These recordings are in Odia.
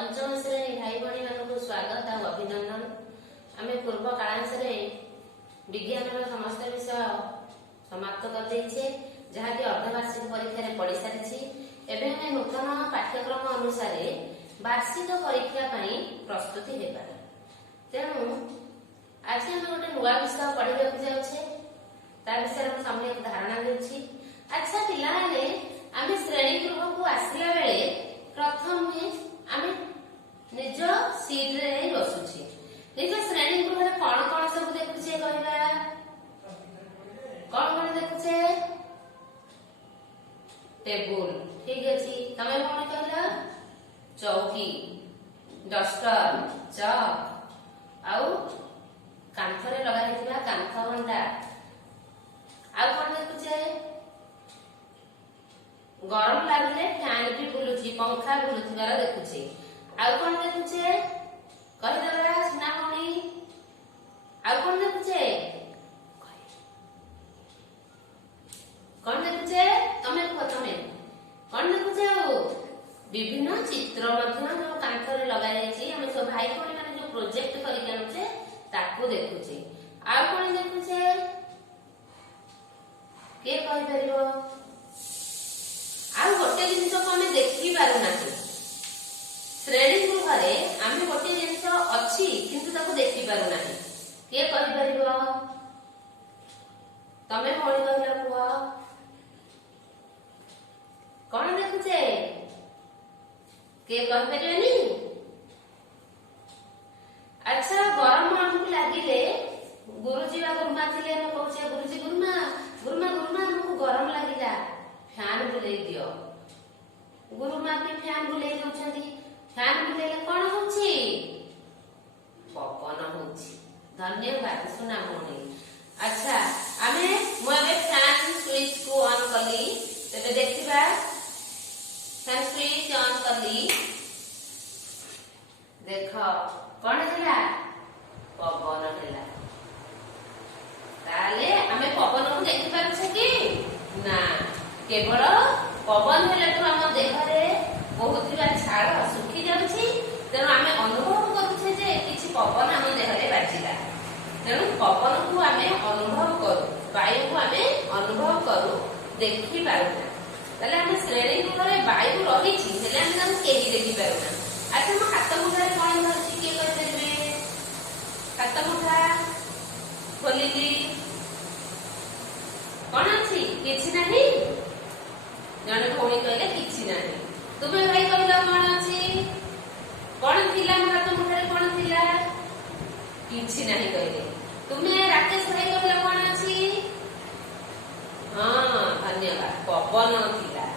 पंचम श्रेणी भाई भाई मान स्वागत और अभिनंदन। आम पूर्व कालांश विज्ञान समस्त विषय समाप्त करदे जहाँकि अर्धवार्षिक परीक्षा पढ़ी सारी एवं आम नूतन पाठ्यक्रम अनुसार वार्षिक परीक्षा प्रस्तुति होगा। तेणु आज आम गोटे नुआ विषय पढ़ा जाऊे विषय सामने एक धारणा दूसरी। अच्छा पिलाने आम श्रेणी गृह को आसला बेले प्रथम आम निज सीट रे बसुचे निज श्रेणी गृह में कौन कौन सब देखुचे कहला कौन कौन देखुचे टेबुल ठीक अच्छी तमे कौन कहला चौकी डस्टर चक आउ कांथरे लगा हेतिबा कांथ घंटा आउ कौन देखुचे गरम लागले फैन भी बुलुची पंखा बुलुथिबार देखुचे आउ कौन देखुचे कहि देबा सुना मणी आउ कौन देखुचे कौन देखुचे तमे प्रथमे कौन देखुचे विभिन्न चित्र मध्य जो कांथरे लगा जायछि हम सब भाई कोणी माने जो प्रोजेक्ट करि कानुचे ताको देखुचे आउ कौन देखुचे के कहि परिबो आउ गोटे जिनिस को आम देखि पारुना श्रेणी गृह आम गोटे जिनिस अच्छी किंतु ताको देखि पारुना किए कहि परिबो तमे भौणी कहला पुआ कौन देखुचे के कहि परिबेनी। अच्छा गरम हमको लागिले गुरुजी बा गुरुमा थिले हम कहूचे गुरुजी गुरुमा गुरुमा गुरुमा हमको गरम लागिला फैन बुले दियो गुरुमा भी फैन बुले दउछंती फैन बुलेले कोन होछि पवन होछि। धन्यवाद सुना मोनी। अच्छा आमे मोबे फैन स्विच को ऑन कली तबे देखिबा फैन स्विच ऑन कली देखो कोन हैला पवन हैला ताले आमे पवन को देखि पाछे कि ना केवल पवन हेले तो हम देह रे बहुत झाड़ सुखी जाउछि तेणु आम अनुभव करूछे जे किछि पवन हम देह रे बाजिला तेणु पवन को आम अनुभव करू वायु को आम अनुभव करू देखि पारुना ताले आम श्रेणी गृह रे वायु रहिछि हेले हम ताको केही देखि पारुना। अच्छा हम हाथ मुठा रे कोन धरछि के कहि परिबे हाथ मुठा खोलिली कोन अछि किछि नाही जने भौणी कहले किछि नाही तुमे भाई कहला कोन अछि कोन थिला हाथ मुठरे कोन थिला किछि नाही कहले तुमे राकेश भाई कहला कोन अछि हां धन्यवाद पवन थिला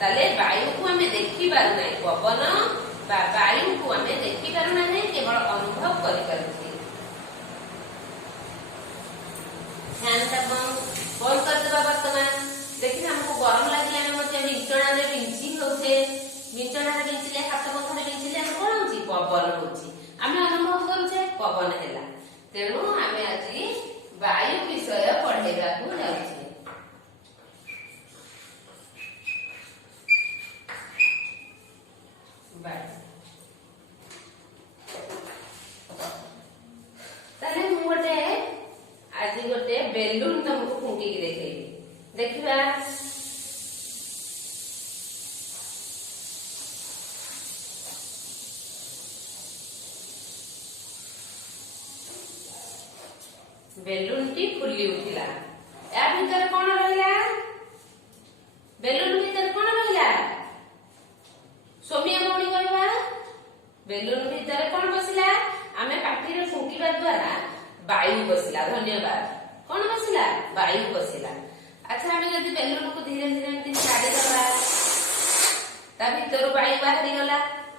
ताले वायु को हमें देखि पारु नाही पवन बा वायु को हमें देखि पारु नाही केवल अनुभव करि पारुछि। ध्यान से बंद कर देबा वर्तमान देखि हमको गरम लागले हम मते बिछणा रे बिंची होते बिछणा रे बिंचले हाथ पथरे बिंचले हम कोन होची पवन होची हम अनुभव करूचे पवन हैला। तेणु हमें आज वायु विषय पढ़ेबा को जाउछे। ताले मु गोटे आज गोटे बेलून तुमको फुंकी के देखेबी देखिबा बेलून टी फुली उठिला या भीतर कोन रहिला बेलून भीतर कोन रहिला सोमिया कोणी कहबा बेलून भीतर कोन बसिला आमे पाटी रे फुंकीबा द्वारा वायु बसिला। धन्यवाद कोन बसिला वायु बसिला। अच्छा हमें जब बेलून को धीरे धीरे एमती छाड़ी दबा ता भीतर वायु बाहरी गला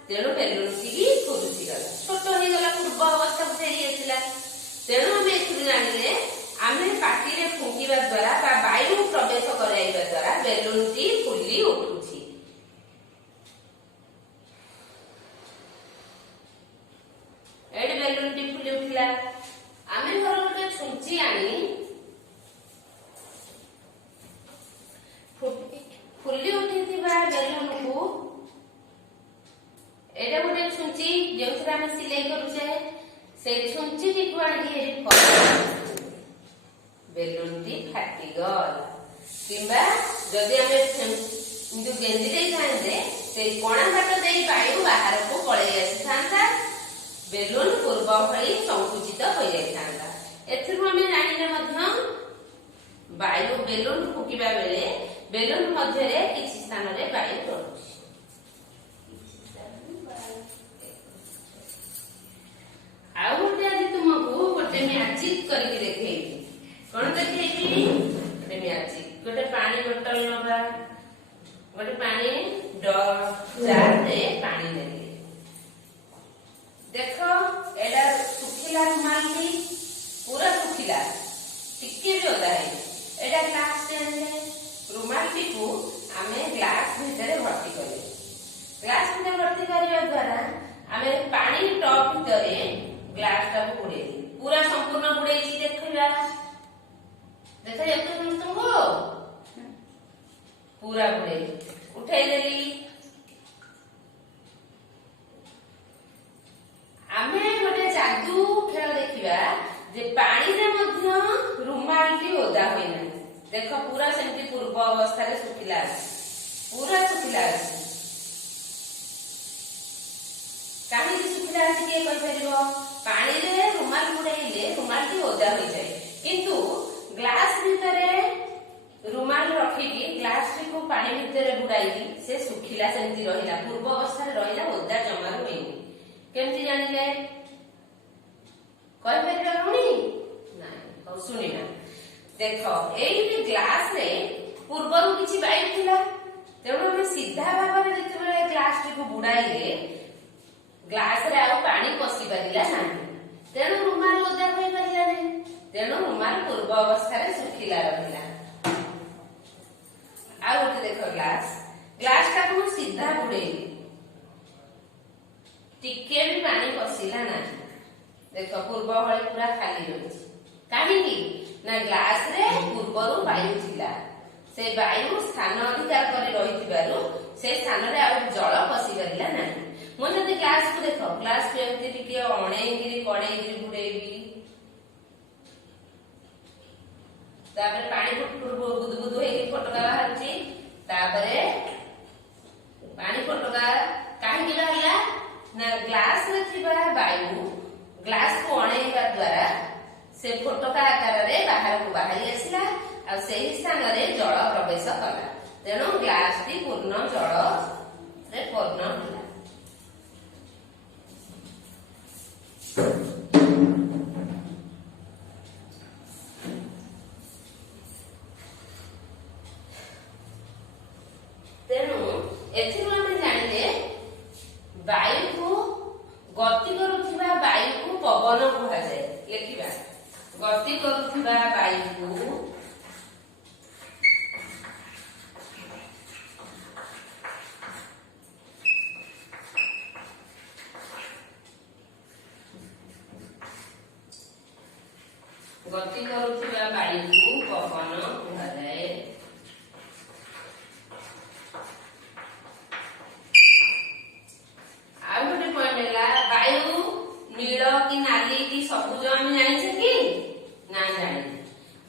तेणु बेलून की फुरुची गला छोट हो गला पूर्व अवस्था को फेरी आसिला। तेणु हम एथि जानिले आमे पाटी रे फुंकीबा द्वारा बा वायु प्रवेश कराइबा द्वारा बेलून टी फुली उठुची। एड बेलून टी फुली उठिला आमे घर गोटे छुंची आनी फुली उठी बेलून को एटा गोटे ରୋଷେଇ କରୁଛେ ସେ ଛୁଞ୍ଚିଟି କୁଆଡେ ବେଲୁନଟି ଫାଟିଗଲା କିମ୍ବା ଯଦି ଆମେ ଗେଞ୍ଜି ଦେଇଥାନ୍ତେ ସେ କଣା ବାଟ ଦେଇ ବାୟୁ ବାହାରକୁ ପଳେଇ ଆସିଥାନ୍ତା, ବେଲୁନ ପୂର୍ବ ଭଳି ସଂକୁଚିତ ହୋଇଯାଇଥାନ୍ତା। ଏଥିରୁ ଆମେ ଜାଣିଲେ ମଧ୍ୟ ବାୟୁ ବେଲୁନ ଫୁକିବା ବେଳେ ବେଲୁନ ମଧ୍ୟରେ କିଛି ସ୍ଥାନରେ ବାୟୁ ରହୁଛି। ଆଉ ଗୋଟେ ଆଜି ତୁମକୁ ଗୋଟେ ମ୍ୟାଜିକ କରିକି ଦେଖେଇବି। କଣ ଦେଖେଇବି? ଗୋଟେ ମ୍ୟାଜିକ। ଗୋଟେ ପାଣି ବୋତଲ ନବା, ଗୋଟେ ପାଣି ଜାରରେ ପାଣି ନେଲି। ଦେଖ ଏଇଟା ଶୁଖିଲା ରୁମାଲଟି, ପୁରା ଶୁଖିଲା, ଟିକେ ବି ଓଦା ହେଇନି। ଏଇଟା ଗ୍ଲାସ ଆଣିଲେ ରୁମାଲଟିକୁ ଆମେ ଗ୍ଲାସ ଭିତରେ ଭର୍ତ୍ତି କଲେ। ଗ୍ଲାସ ଭିତରେ ଭର୍ତ୍ତି କରିବା ଦ୍ୱାରା ଆମେ ପାଣି ଟପ୍ ଭିତରେ ଗ୍ଲାସ ଟାକୁ ବୁଡେଇଲି, ପୁରା ସମ୍ପୂର୍ଣ୍ଣ ବୁଡେଇଛି। ଦେଖିବା ସମସ୍ତଙ୍କୁ ପୁରା ବୁଡେଇଲି, ଉଠେଇଦେଲି। ଆମେ ଗୋଟେ ଯାଦୁ ଖେଳ ଦେଖିବା ଯେ ପାଣିରେ ମଧ୍ୟ ରୁମାଲଟି ଓଦା ହୋଇନାହିଁ। ଦେଖ ପୁରା ସେମିତି ପୂର୍ବ ଅବସ୍ଥାରେ ଶୁଖିଲା ଅଛି, ପୁରା ଶୁଖିଲା ଅଛି। କାହିଁକି ଶୁଖିଲା ଅଛି କିଏ କହିପାରିବ? ପାଣିରେ ରୁମାଲ ବୁଡେଇଲେ ରୁମାଲଟି ଓଦା ହୋଇଯାଏ, କିନ୍ତୁ ଗ୍ଲାସ ଭିତରେ ରୁମାଲ ରଖିକି ଗ୍ଲାସଟିକୁ ପାଣି ଭିତରେ ବୁଡାଇକି ସେ ଶୁଖିଲା ସେମିତି ରହିଲା, ପୂର୍ବ ଅବସ୍ଥାରେ ରହିଲା, ଓଦା ଜମାରୁ ହେଇନି। କେମିତି ଜାଣିଲେ? କହିପାରିବା ଭଉଣୀ? ନାଇଁ, ହଉ ଶୁଣିବା। ଦେଖ ଏଇ ଗ୍ଲାସରେ ପୂର୍ବରୁ କିଛି ବାୟୁ ଥିଲା, ତେଣୁ ଆମେ ସିଧା ଭାବରେ ଯେତେବେଳେ ଗ୍ଲାସଟିକୁ ବୁଡାଇଲେ ଗ୍ଲାସରେ ଆଉ ପାଣି ପଶି ପାରିଲା ନାହିଁ, ତେଣୁ ରୁମାଲ ଓଦା ହୋଇପାରିଲା ନାହିଁ, ତେଣୁ ରୁମାଲ ପୂର୍ବ ଅବସ୍ଥାରେ ଶୁଖିଲା ରହିଲା। ଆଉ ଗୋଟେ ଦେଖ ଗ୍ଲାସଟାକୁ ମୁଁ ସିଧା ବୁଡେଇଲି, ଟିକେ ବି ପାଣି ପଶିଲା ନାହିଁ। ଦେଖ ପୂର୍ବ ଭଳି ପୁରା ଖାଲି ରହିଛି। କାହିଁକି ନା ଗ୍ଲାସରେ ପୂର୍ବରୁ ବାୟୁ ଥିଲା, ସେ ବାୟୁ ସ୍ଥାନ ଅଧିକାର କରି ରହିଥିବାରୁ ସେ ସ୍ଥାନରେ ଆଉ ଜଳ ପଶି ପାରିଲା ନାହିଁ। ମୁଁ ଯଦି ଗ୍ଲାସକୁ ଦେଖ, ଗ୍ଲାସକୁ ଏମିତି ଟିକେ ଅଣେଇକିରି କଣେଇକିରି ବୁଡେଇବି, ତାପରେ ପାଣି ବୁଦୁ ବୁଦୁ ହେଇକି ଫୋଟକା ବାହାରୁଛି, ତାପରେ ପାଣି ଫୋଟକା କାହିଁକି ବାହାରିଲା? ନା ଗ୍ଲାସରେ ଥିବା ବାୟୁ ଗ୍ଲାସକୁ ଅଣେଇବା ଦ୍ୱାରା ସେ ଫୋଟକା ଆକାରରେ ବାହାରକୁ ବାହାରି ଆସିଲା, ଆଉ ସେହି ସ୍ଥାନରେ ଜଳ ପ୍ରବେଶ କଲା, ତେଣୁ ଗ୍ଲାସଟି ପୂର୍ଣ୍ଣ ଜଳରେ ପୂର୍ଣ୍ଣ ହେଲା। ତେଣୁ ଏଥିରୁ ଆମେ ଜାଣିଲେ ବାୟୁକୁ ଗତି କରୁଥିବା ବାୟୁକୁ ପବନ କୁହାଯାଏ। ଲେଖିବା, ଗତି କରୁଥିବା ବାୟୁକୁ ପବନ କୁହାଯାଏ। ଆଉ ଗୋଟେ ପଏଣ୍ଟ ହେଲା, ବାୟୁ ନୀଳ କି ନାଲି କି ସବୁଜ ଆମେ ଜାଣିଛେ କି? ନା ଜାଣିନେ।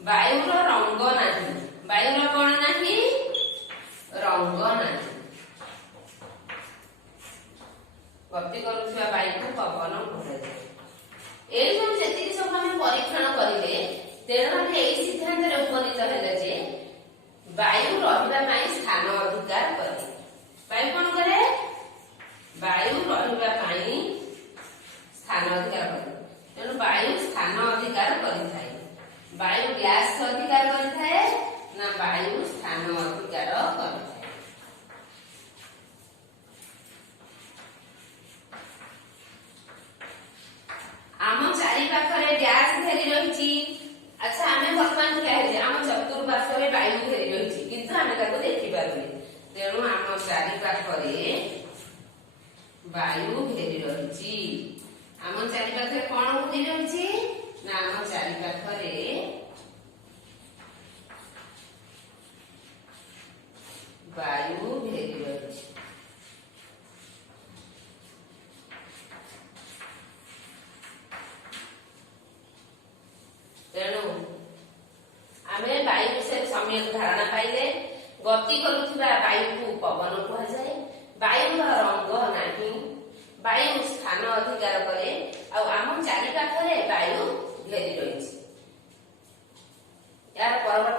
ବାୟୁର ରଙ୍ଗ ନାହିଁ। ବାୟୁର କଣ ନାହିଁ? ରଙ୍ଗ ନାହିଁ। ଗତି କରୁଥିବା ବାୟୁକୁ ପବନ କୁହାଯାଏ। ଏଇ ଯୋଉ ଯେତିକି ସବୁ ଆମେ ପରୀକ୍ଷଣ କରିଲେ, ତେଣୁ ଆମେ ଏଇ ସିଦ୍ଧାନ୍ତରେ ଉପନୀତ ହେଲେ ଯେ ବାୟୁ ରହିବା ପାଇଁ ସ୍ଥାନ ଅଧିକାର କରେ। ବାୟୁ କଣ କରେ? ବାୟୁ ରହିବା ପାଇଁ ସ୍ଥାନ ଅଧିକାର କରେ। ତେଣୁ ବାୟୁ ସ୍ଥାନ ଅଧିକାର କରିଥାଏ। ବାୟୁ ଗ୍ୟାସ ଅଧିକାର କରିଥାଏ ନା ବାୟୁ ସ୍ଥାନ ଅଧିକାର କରିଥାଏ? ଆମ ଚାରି ପାଖରେ ଗ୍ୟାସ ଘେରି ରହିଛି। ଆଚ୍ଛା, ଆମେ ବର୍ତ୍ତମାନ କହିଲେ ଆମ ଚତୁଃପାର୍ଶ୍ୱରେ ବାୟୁ ଘେରି ରହିଛି, କିନ୍ତୁ ଆମେ ତାକୁ ଦେଖିପାରୁନି। ତେଣୁ ଆମ ଚାରି ପାଖରେ ବାୟୁ ଘେରି ରହିଛି। ଆମ ଚାରି ପାଖରେ କଣ ଘେରି ରହିଛି? ନା ଆମ ଚାରି ପାଖରେ ବାୟୁ ଘେରି ରହିଛି। ତେଣୁ ଆମେ ବାୟୁ ବିଷୟରେ ସମ୍ୟକ ଧାରଣା ପାଇଲେ। ଗତି କରୁଥିବା ବାୟୁକୁ ପବନ କୁହାଯାଏ। ବାୟୁର ରଙ୍ଗ ନାହିଁ, ବାୟୁ ସ୍ଥାନ ଅଧିକାର କରେ ଆଉ ଆମ ଚାରିପାଖରେ ବାୟୁ ଘେରି ରହିଛି। ଏହାର ପରବର୍ତ୍ତୀ